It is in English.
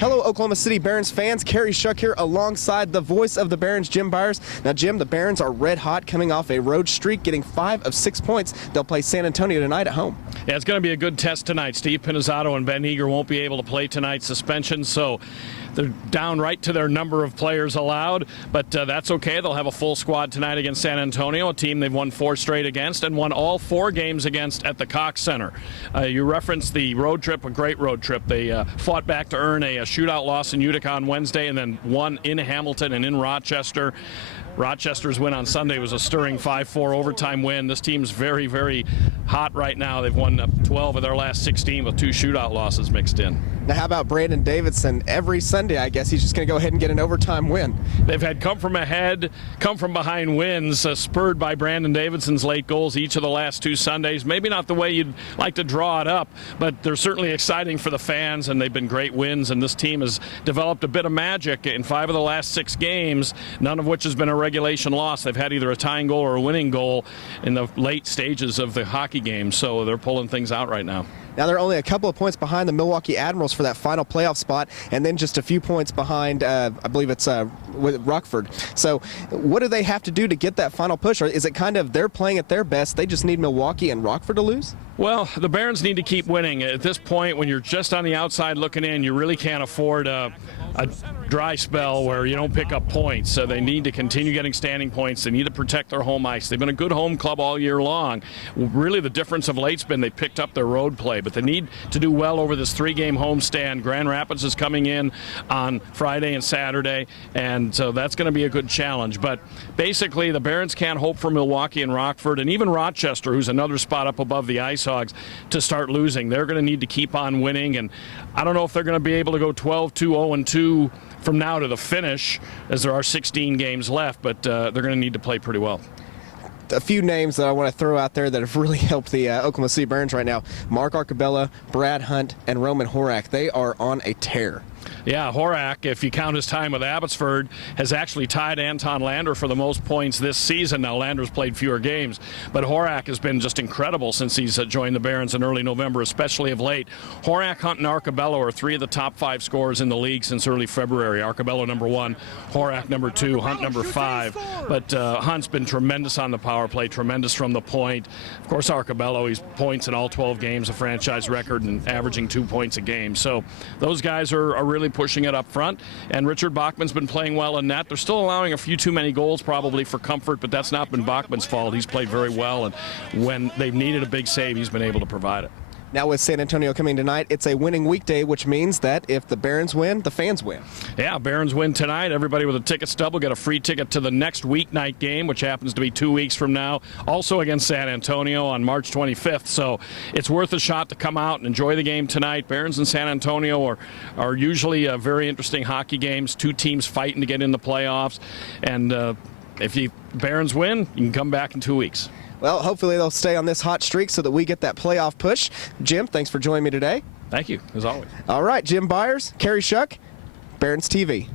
Hello, Oklahoma City Barons fans. Kerry, Shuck here alongside the voice of the Barons, Jim Byers. Now, Jim, the Barons are red hot, coming off a road streak, getting 5 of 6 points. They'll play San Antonio tonight at home. Yeah, it's going to be a good test tonight. Steve Pinizzato and Ben Eager won't be able to play tonight, suspension, so they're down right to their number of players allowed, but that's okay. They'll have a full squad tonight against San Antonio, a team they've won 4 straight against and won all 4 games against at the Cox Center. You referenced the road trip, a great road trip. They fought back to earn a shootout loss in Utica on Wednesday and then won in Hamilton and in Rochester. Rochester's win on Sunday was a stirring 5-4 overtime win. This team's very, very hot right now. They've won 12 of their last 16 with 2 shootout losses mixed in. Now, how about Brandon Davidson? Every Sunday, I guess he's just going to go ahead and get an overtime win. They've had come from ahead, come from behind wins, spurred by Brandon Davidson's late goals each of the last 2 Sundays. Maybe not the way you'd like to draw it up, but they're certainly exciting for the fans, and they've been great wins, and this team has developed a bit of magic in 5 of the last 6 games, none of which has been a regulation loss. They've had either a tying goal or a winning goal in the late stages of the hockey game, so they're pulling things out right now. Now, they're only a couple of points behind the Milwaukee Admirals for that final playoff spot, and then just a few points behind, I believe it's with Rockford. So what do they have to do to get that final push? Or is it kind of they're playing at their best, they just need Milwaukee and Rockford to lose? Well, the Barons need to keep winning. At this point, when you're just on the outside looking in, you really can't afford a dry spell where you don't pick up points. So they need to continue getting standing points. They need to protect their home ice. They've been a good home club all year long. Really, the difference of late's been they picked up their road play, but they need to do well over this 3-game homestand. Grand Rapids is coming in on Friday and Saturday, and so that's going to be a good challenge. But basically, the Barons can't hope for Milwaukee and Rockford, and even Rochester, who's another spot up above the Ice Hogs, to start losing. They're going to need to keep on winning, and I don't know if they're going to be able to go 12-2-0-2 from now to the finish, as there are 16 games left, but they're going to need to play pretty well. A few names that I want to throw out there that have really helped the Oklahoma City Barons right now: Mark Arcabella, Brad Hunt, and Roman Horak. They are on a tear. Yeah, Horak, if you count his time with Abbotsford, has actually tied Anton Lander for the most points this season. Now, Lander's played fewer games, but Horak has been just incredible since he's joined the Barons in early November, especially of late. Horak, Hunt, and Arcabella are 3 of the top 5 scorers in the league since early February. Arcabella number 1, Horak number 2, Hunt number 5. But Hunt's been tremendous on the power play, tremendous from the point. Of course, Arcabella, he's points in all 12 games, a franchise record, and averaging 2 points a game. So those guys are really pushing it up front, and Richard Bachman's been playing well in net. They're still allowing a few too many goals probably for comfort, but that's not been Bachman's fault. He's played very well, and when they've needed a big save, he's been able to provide it. Now, with San Antonio coming tonight, it's a winning weekday, which means that if the Barons win, the fans win. Yeah, Barons win tonight. Everybody with a ticket stub will get a free ticket to the next weeknight game, which happens to be 2 weeks from now, also against San Antonio on March 25th. So it's worth a shot to come out and enjoy the game tonight. Barons and San Antonio are usually very interesting hockey games, 2 teams fighting to get in the playoffs. And if the Barons win, you can come back in 2 weeks. Well, hopefully they'll stay on this hot streak so that we get that playoff push. Jim, thanks for joining me today. Thank you, as always. All right, Jim Byers, Kerry Shuck, Barons TV.